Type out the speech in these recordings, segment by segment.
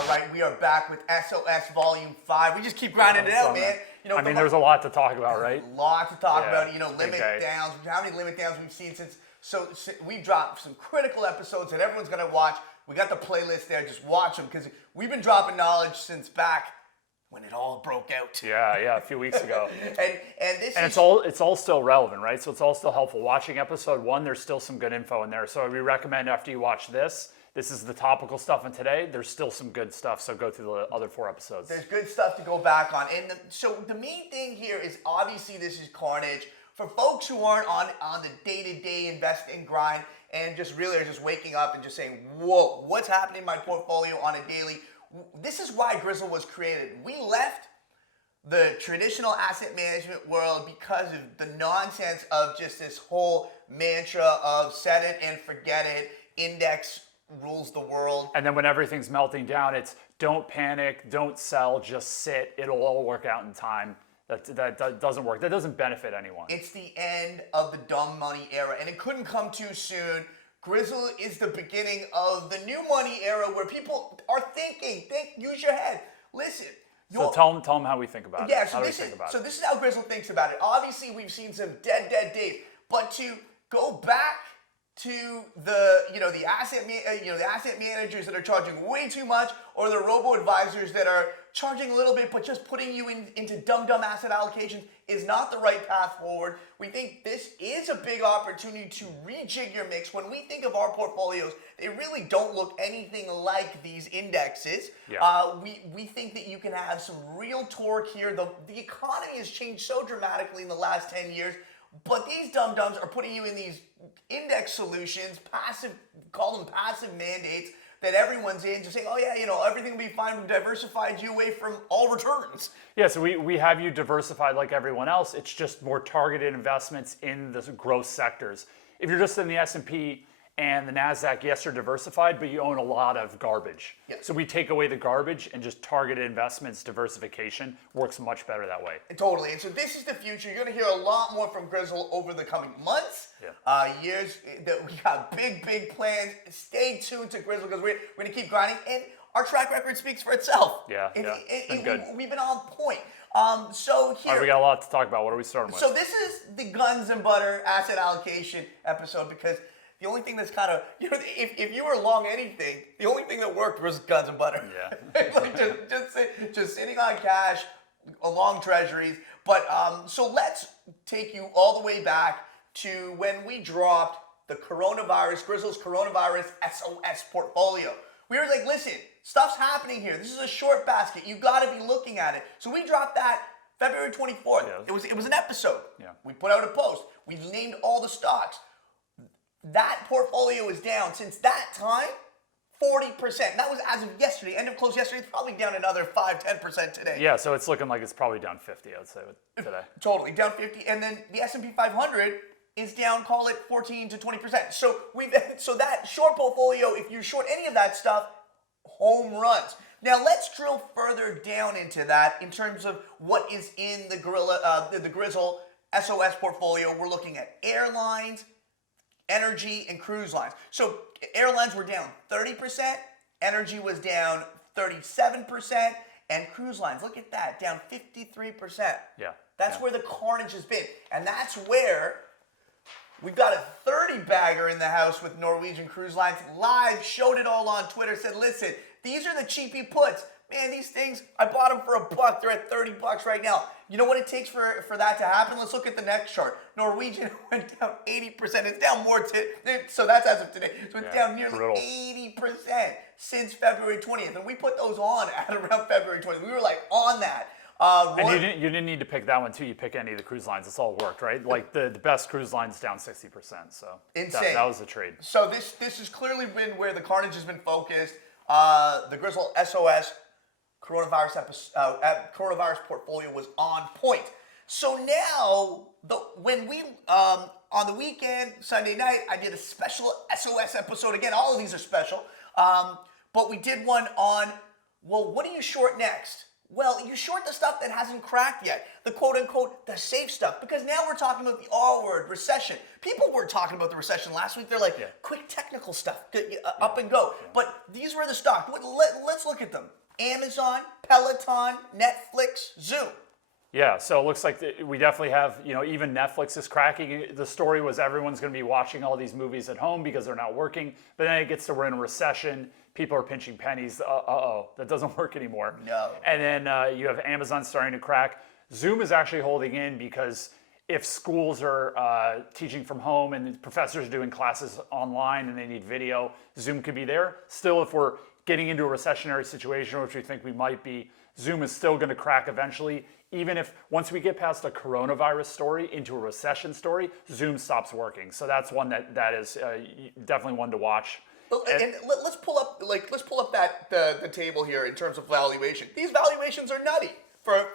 All right, we are back with SOS Volume 5. We just keep grinding it out, man. I mean, there's a lot to talk about, right? A lot to talk about. Limit okay. downs. How many limit downs we've seen since? So we dropped some critical episodes that everyone's going to watch. We got the playlist there. Just watch them because we've been dropping knowledge since back when it all broke out. Yeah, a few weeks ago. and it's all still relevant, right? So it's all still helpful. Watching episode 1, there's still some good info in there. So we recommend after you watch this is the topical stuff, and today there's still some good stuff. So go through the other 4 episodes. There's good stuff to go back on, and so the main thing here is obviously this is carnage for folks who aren't on the day-to-day investing grind and just really are just waking up and just saying, "Whoa, what's happening in my portfolio on a daily?" This is why Grizzle was created. We left the traditional asset management world because of the nonsense of just this whole mantra of set it and forget it, index rules the world. And then when everything's melting down, it's don't panic, don't sell, just sit. It'll all work out in time. That doesn't work. That doesn't benefit anyone. It's the end of the dumb money era, and it couldn't come too soon. Grizzle is the beginning of the new money era where people are thinking. Use your head. Listen. So tell them how we think about it. Yeah, so this is how Grizzle thinks about it. Obviously, we've seen some dead days, but to go back to the asset managers that are charging way too much, or the robo-advisors that are charging a little bit but just putting you into dumb asset allocations is not the right path forward. We think this is a big opportunity to rejig your mix. When we think of our portfolios, they really don't look anything like these indexes. Yeah. We think that you can have some real torque here. The economy has changed so dramatically in the last 10 years. But these dum-dums are putting you in these index solutions, call them passive mandates, that everyone's in, just saying, oh yeah, everything will be fine. We've diversified you away from all returns. Yeah, so we have you diversified like everyone else. It's just more targeted investments in the growth sectors. If you're just in the S&P and the NASDAQ, yes, you're diversified, but you own a lot of garbage. Yes. So we take away the garbage and just targeted investments, diversification works much better that way. Totally. And so this is the future. You're going to hear a lot more from Grizzle over the coming months, years. That we got big plans. Stay tuned to Grizzle because we're going to keep grinding. And our track record speaks for itself. Good. We've been on point. So here, all right, we got a lot to talk about. What are we starting with? So this is the guns and butter asset allocation episode because the only thing that's kind of, if you were long anything, the only thing that worked was guns and butter. Yeah. Like just sitting on cash, along treasuries. But so let's take you all the way back to when we dropped the Grizzle's Coronavirus S.O.S portfolio. We were like, listen, stuff's happening here. This is a short basket. You got to be looking at it. So we dropped that February 24th. Yeah. It was an episode. Yeah. We put out a post. We named all the stocks. That portfolio is down since that time 40%. That was as of yesterday, end of close yesterday. It's probably down another 5-10% today. Yeah, so it's looking like it's probably down 50, I would say, today. Totally, down 50. And then the S&P 500 is down, call it 14 to 20%. So that short portfolio, if you short any of that stuff, home runs. Now let's drill further down into that in terms of what is in the Grizzle S.O.S portfolio. We're looking at airlines, energy, and cruise lines. So airlines were down 30%, energy was down 37%, and cruise lines, look at that, down 53%. Yeah. That's where the carnage has been. And that's where we've got a 30-bagger in the house with Norwegian Cruise Lines. Live, showed it all on Twitter, said, listen, these are the cheapy puts. Man, these things, I bought them for $1. They're at $30 right now. You know what it takes for that to happen? Let's look at the next chart. Norwegian went down 80%. It's down more, so that's as of today. So it's down nearly 80% since February 20th. And we put those on at around February 20th. We were like on that. And you didn't need to pick that one too. You pick any of the cruise lines. It's all worked, right? Like the best cruise line's down 60%. So insane. That was the trade. So this has clearly been where the carnage has been focused. The Grizzle S.O.S coronavirus portfolio was on point. So now, when we on the weekend, Sunday night, I did a special SOS episode. Again, all of these are special, but we did one on, well, what do you short next? Well, you short the stuff that hasn't cracked yet, the quote unquote, the safe stuff, because now we're talking about the R word, recession. People weren't talking about the recession last week. They're like, quick technical stuff, up and go. But these were the stocks. Let's look at them. Amazon, Peloton, Netflix, Zoom. Yeah, so it looks like we definitely have, even Netflix is cracking. The story was everyone's going to be watching all these movies at home because they're not working. But then it gets to we're in a recession. People are pinching pennies. That doesn't work anymore. No. And then you have Amazon starting to crack. Zoom is actually holding in because if schools are teaching from home and professors are doing classes online and they need video, Zoom could be there. Still, if we're getting into a recessionary situation, which we think we might be, Zoom is still going to crack eventually. Even if once we get past a coronavirus story into a recession story, Zoom stops working. So that's one that is definitely one to watch. And let's pull up that the table here in terms of valuation. These valuations are nutty for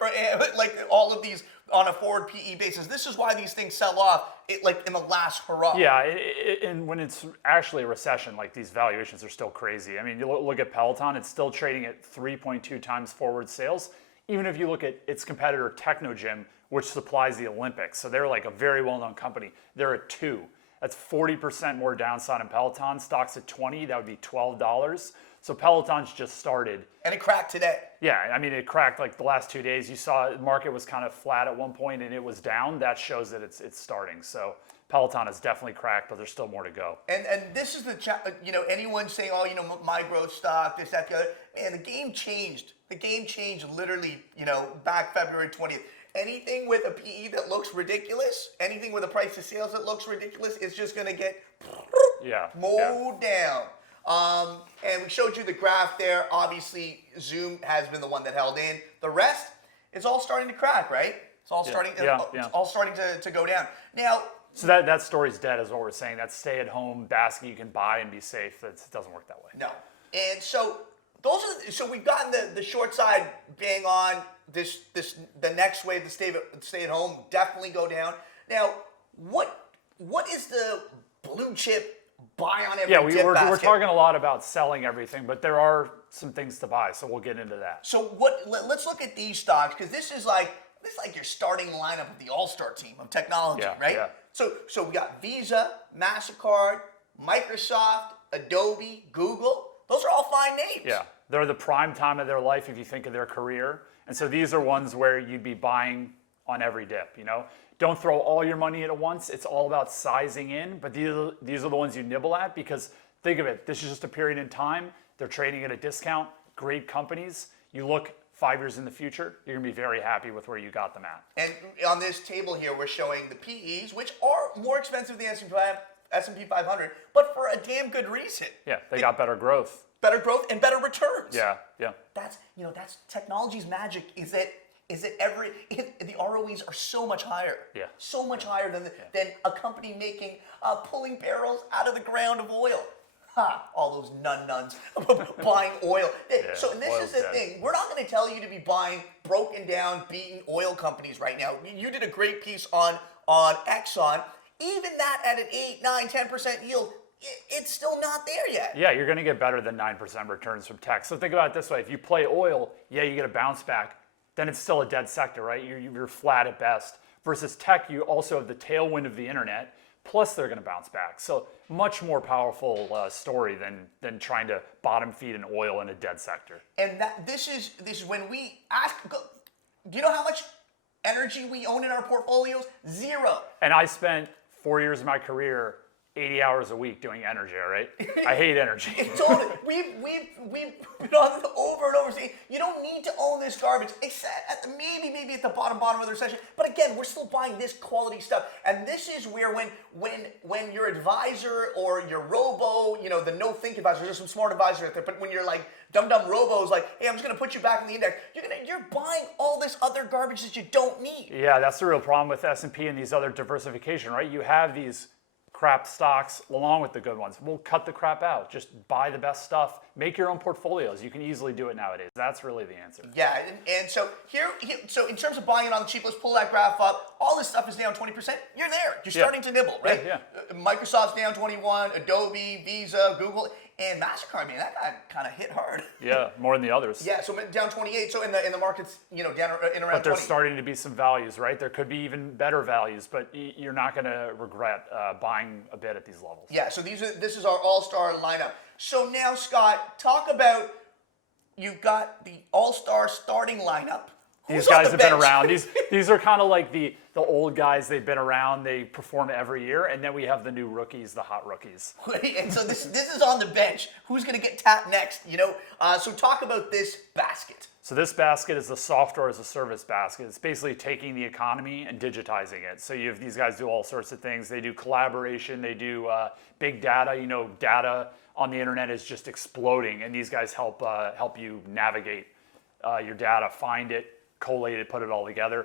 like all of these on a forward PE basis. This is why these things sell off like in the last hurrah. Yeah, and when it's actually a recession, like these valuations are still crazy. I mean, you look at Peloton; it's still trading at 3.2 times forward sales. Even if you look at its competitor Technogym, which supplies the Olympics, so they're like a very well-known company, they're at 2. That's 40% more downside in Peloton. Stocks at 20, that would be $12. So Peloton's just started. And it cracked today. Yeah, I mean, it cracked like the last 2 days. You saw the market was kind of flat at one point and it was down. That shows that it's starting. So Peloton has definitely cracked, but there's still more to go. And this is anyone saying, my growth stock, this, that, the other. Man, the game changed. The game changed literally, back February 20th. Anything with a PE that looks ridiculous, anything with a price to sales that looks ridiculous is just going to get mowed down. And we showed you the graph there. Obviously, Zoom has been the one that held in. The rest, it's all starting to crack, right? It's all starting. It's all starting to go down now. So that story's dead, is what we're saying. That stay-at-home basket you can buy and be safe. It doesn't work that way. No, and so so we've gotten the short side bang on. The next wave, the stay at home, definitely go down. Now, what is the blue chip buy on every dip basket? We're talking a lot about selling everything, but there are some things to buy, so we'll get into that. So let's look at these stocks, because this is like your starting lineup of the all-star team of technology, right? Yeah. So we got Visa, MasterCard, Microsoft, Adobe, Google. Those are all fine names. Yeah, they're the prime time of their life if you think of their career. And so these are ones where you'd be buying on every dip, Don't throw all your money in at once. It's all about sizing in, but these are the ones you nibble at, because think of it, this is just a period in time. They're trading at a discount, great companies. You look 5 years in the future, you're gonna be very happy with where you got them at. And on this table here, we're showing the PEs, which are more expensive than the S&P 500, but for a damn good reason. Yeah, they got better growth. Better growth and better returns. Yeah. That's technology's magic. Is that the ROEs are so much higher. Yeah. So much higher than a company making pulling barrels out of the ground of oil. All those nuns buying oil. So this is the thing. We're not going to tell you to be buying broken down, beaten oil companies right now. You did a great piece on Exxon. Even that at an 8, 9, 10% yield, it's still not there yet. Yeah, you're going to get better than 9% returns from tech. So think about it this way. If you play oil, you get a bounce back. Then it's still a dead sector, right? You're flat at best. Versus tech, you also have the tailwind of the internet. Plus, they're going to bounce back. So much more powerful story than trying to bottom feed an oil in a dead sector. And this is when we ask. Do you know how much energy we own in our portfolios? 0. And I spent 4 years of my career 80 hours a week doing energy, all right? I hate energy. Totally. We've been on it over and over saying, you don't need to own this garbage, except maybe at the bottom of the recession. But again, we're still buying this quality stuff. And this is where when your advisor or your robo, the no-think advisor, there's some smart advisors out there, but when you're like dumb robo's like, hey, I'm just going to put you back in the index, you're buying all this other garbage that you don't need. Yeah, that's the real problem with S&P and these other diversification, right? You have these crap stocks along with the good ones. We'll cut the crap out. Just buy the best stuff. Make your own portfolios. You can easily do it nowadays. That's really the answer. Yeah, and so so in terms of buying it on the cheap, let's pull that graph up. All this stuff is down 20%. You're there. You're starting to nibble, right? Yeah. Microsoft's down 21, Adobe, Visa, Google. And MasterCard, man, that got kind of hit hard. Yeah, more than the others. Yeah, so down 28. So in the markets, down in around. But there's 20. starting to be some values, right? There could be even better values, but you're not going to regret buying a bit at these levels. Yeah, so this is our all-star lineup. So now, Scott, talk about, you've got the all-star starting lineup. These guys have been around. These are kind of like the old guys. They've been around. They perform every year, and then we have the new rookies, the hot rookies. And so this is on the bench. Who's going to get tapped next? So talk about this basket. So this basket is the software as a service basket. It's basically taking the economy and digitizing it. So you have these guys do all sorts of things. They do collaboration. They do big data. Data on the internet is just exploding, and these guys help you navigate your data, find it, collate it, put it all together.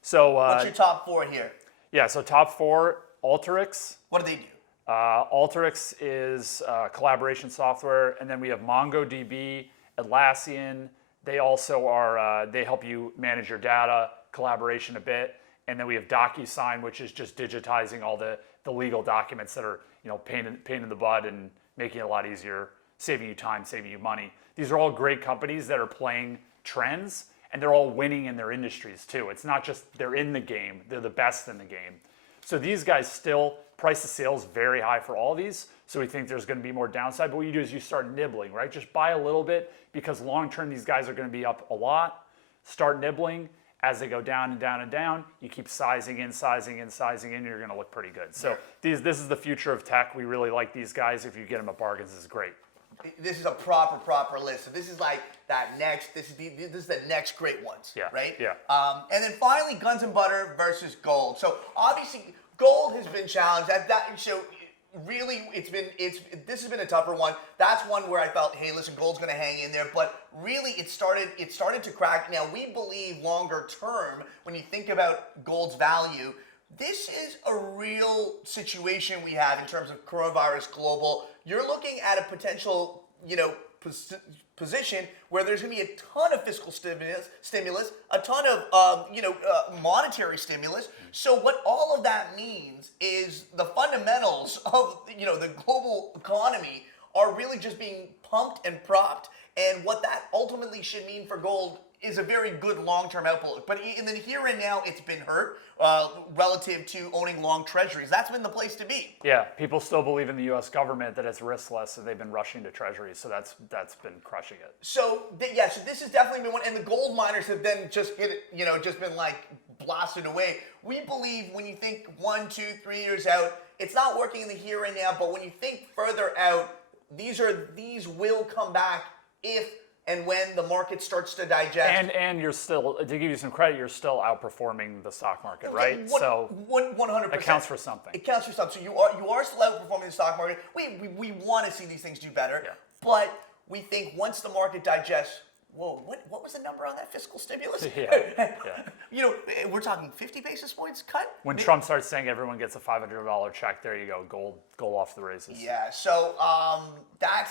So what's your top four here? Yeah, so top four, Alteryx. What do they do? Alteryx is collaboration software, and then we have MongoDB, Atlassian. They also are, they help you manage your data, collaboration a bit. And then we have DocuSign, which is just digitizing all the legal documents that are, pain in the butt and making it a lot easier, saving you time, saving you money. These are all great companies that are playing trends, and they're all winning in their industries too. It's not just they're in the game, they're the best in the game. So these guys still, price to sales very high for all these. So we think there's gonna be more downside, but what you do is you start nibbling, right? Just buy a little bit, because long-term these guys are gonna be up a lot. Start nibbling. As they go down and down and down, you keep sizing in, you're gonna look pretty good. So this is the future of tech. We really like these guys. If you get them at bargains, this is great. This is a proper list. So this is like that next. This is the next great ones. Yeah. Right. Yeah. And then finally, Guns and Butter versus Gold. So obviously, Gold has been challenged. So really, this has been a tougher one. That's one where I felt, hey, listen, Gold's going to hang in there. But really, it started to crack. Now we believe longer term, when you think about Gold's value, this is a real situation we have in terms of coronavirus global. You're looking at a potential, position where there's going to be a ton of fiscal stimulus, a ton of, monetary stimulus. So what all of that means is the fundamentals of, the global economy are really just being pumped and propped. And what that ultimately should mean for gold is a very good long-term outlook. But in the here and now, it's been hurt relative to owning long treasuries. That's been the place to be. Yeah, people still believe in the U.S. government that it's riskless, and they've been rushing to treasuries. So that's been crushing it. So so this has definitely been one, and the gold miners have then just hit it, just been like blasted away. We believe when you think 1, 2, 3 years out, it's not working in the here and now. But when you think further out, these will come back if and when the market starts to digest. And you're still, to give you some credit, you're still outperforming the stock market, right? So 100%. It counts for something. It counts for something. So you are still outperforming the stock market. We want to see these things do better. Yeah. But we think once the market digests, whoa, what was the number on that fiscal stimulus? Yeah. We're talking 50 basis points cut? When Trump starts saying everyone gets a $500 check, there you go, gold off the races. Yeah, so that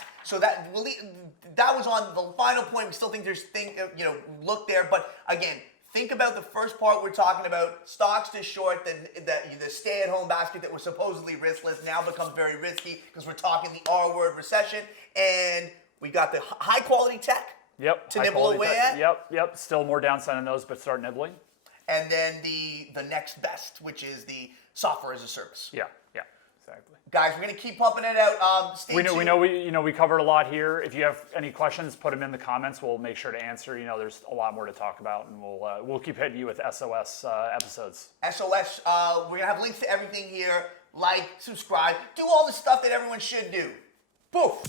was on the final point. We still think there's look there, but again, think about the first part we're talking about. Stocks to short, the stay-at-home basket that was supposedly riskless now becomes very risky because we're talking the R-word, recession, and we got the high-quality tech. Yep. To nibble away at. Yep. Still more downside on those, but start nibbling. And then the next best, which is the software as a service. Yeah, exactly. Guys, we're gonna keep pumping it out. Stay tuned. We covered a lot here. If you have any questions, put them in the comments. We'll make sure to answer. There's a lot more to talk about, and we'll keep hitting you with S.O.S. Episodes. S.O.S. We're gonna have links to everything here. Like, subscribe, do all the stuff that everyone should do. Poof.